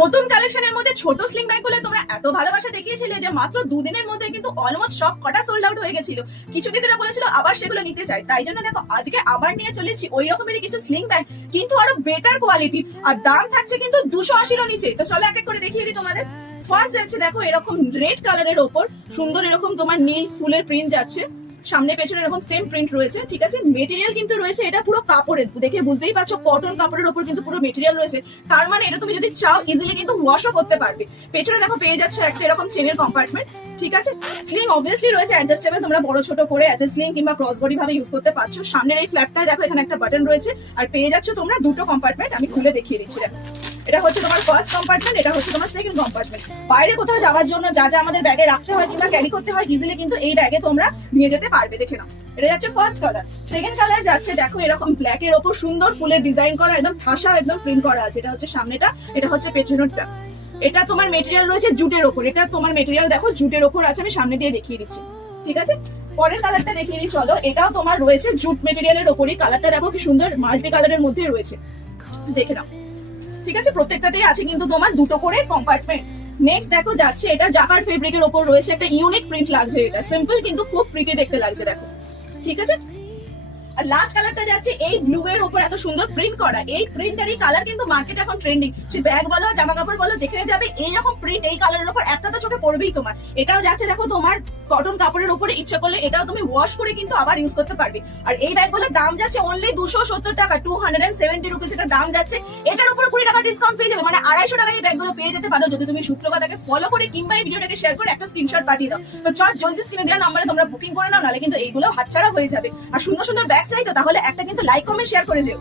নতুন কালেকশনের মধ্যে ছোট স্লিং ব্যাগ গুলো তোমরা এত ভালোবাসা দেখিয়েছিলে যে মাত্র দুদিনের মধ্যে কিন্তু অলমোস্ট সব কটা সোল্ড আউট হয়ে গেছিল। কিছু দিদিরা বলেছিল আবার সেগুলো নিতে চাই, তাই জন্য দেখো আজকে আবার নিয়ে চলেছি ওই রকমেরই কিছু স্লিং ব্যাগ, কিন্তু আরো বেটার কোয়ালিটি, আর দাম থাকছে কিন্তু 280 নিচে। তো চলো এক এক করে দেখিয়ে দিই তোমাদের। ফার্স্ট যাচ্ছে দেখো এরকম রেড কালারের ওপর সুন্দর এরকম তোমার নীল ফুলের প্রিন্ট যাচ্ছে, সামনে পেছনে এরকম সেম প্রিন্ট রয়েছে, ঠিক আছে। মেটেরিয়াল কিন্তু রয়েছে এটা পুরো কাপড়ের, দেখে বুঝতেই পারছো কটন কাপড়ের উপর কিন্তু পুরো মেটেরিয়াল রয়েছে, তার মানে এটা তুমি যদি চাও ইজিলি কিন্তু ওয়াশও করতে পারবে। পেছনে দেখো পেয়ে যাচ্ছে একটা এরকম চেনের কম্পার্টমেন্ট, ঠিক আছে। স্লিং অবভিয়াসলি রয়েছে অ্যাডজাস্টেবল, তোমরা বড় ছোট করে অ্যাজ এ স্লিং কিংবা ক্রস বডি ভাবে ইউজ করতে পারছো। সামনের এই ফ্ল্যাপটায় দেখো এখানে একটা বাটন রয়েছে, আর পেয়ে যাচ্ছ তোমরা দুটো কম্পার্টমেন্ট। আমি খুলে দেখিয়ে দিচ্ছি দেখো, এটা হচ্ছে তোমার ফার্স্ট কম্পার্টমেন্ট, এটা হচ্ছে তোমার সেকেন্ড কম্পার্টমেন্ট। বাইরে কোথাও যাওয়ার জন্য যা যা আমাদের ব্যাগে রাখতে হয় কিংবা ক্যারি করতে হয় ইজিলি কিন্তু এই ব্যাগে তোমরা নিয়ে যেতে পারবে। দেখে নাও, এটা যাচ্ছে ফার্স্ট কালার। সেকেন্ড কালার যাচ্ছে দেখো এরকম ব্ল্যাক এর ওপর সুন্দর ফুলের ডিজাইন করা, একদম ঠাসা একদম প্রিন্ট করা আছে। এটা হচ্ছে সামনেটা, এটা হচ্ছে পেছনেরটা। এটা তোমার মেটেরিয়াল রয়েছে জুটের ওপর, এটা তোমার মেটেরিয়াল দেখো জুটের ওপর আছে, আমি সামনে দিয়ে দেখিয়ে দিচ্ছি, ঠিক আছে। পরের কালারটা দেখিয়ে দিই চলো, এটাও তোমার রয়েছে জুট মেটেরিয়ালের ওপরই। কালারটা দেখো কি সুন্দর মাল্টি কালারের মধ্যে রয়েছে, দেখে নাও, ঠিক আছে। প্রত্যেকটাতেই আছে কিন্তু তোমার দুটো করে কম্পার্টমেন্ট। নেক্সট দেখো যাচ্ছে এটা জাকার্ড ফেব্রিকের উপর রয়েছে, একটা ইউনিক প্রিন্ট লাগছে, এটা সিম্পল কিন্তু খুব প্রিটি দেখতে লাগছে দেখো, ঠিক আছে। আর লাস্ট কালারটা যাচ্ছে এই ব্লু এর উপর এত সুন্দর প্রিন্ট করা, এই প্রিন্টারই কালার কিন্তু মার্কেট এখন ট্রেন্ডিং। সে ব্যাগ বলো জামা কাপড় বলো যেখানে যাবে এইরকম প্রিন্ট এই কালারের উপর একটা তো চোখে পড়বেই তোমার। এটাও যাচ্ছে দেখো তোমার কটন কাপড়ের উপরে, ইচ্ছা করলে এটাও তুমি ওয়াশ করে কিন্তু আবার ইউজ করতে পারবে। আর এই ব্যাগগুলোর দাম যাচ্ছে অনলি 270 টাকা, 270 রুপিস এটা দাম যাচ্ছে। এটার উপরে 20 টাকা ডিসকাউন্ট পেয়ে যাবে, মানে 250 টাকায় এই ব্যাগগুলো পেয়ে যেতে পারো যদি তুমি সূত্রকথাকে ফলো করে কিংবা এই ভিডিওটাকে শেয়ার করে একটা স্ক্রিনশট পাঠিয়ে দাও। তো চট জলদি স্ক্রিনে দেওয়া নম্বরে তোমরা বুকিং করে নাও, নাহলে কিন্তু এইগুলো হাতছাড়া হয়ে যাবে। আর সুন্দর সুন্দর ব্যাগ চাই তো তাহলে একটা কিন্তু লাইক কমেন্ট শেয়ার করে যেও।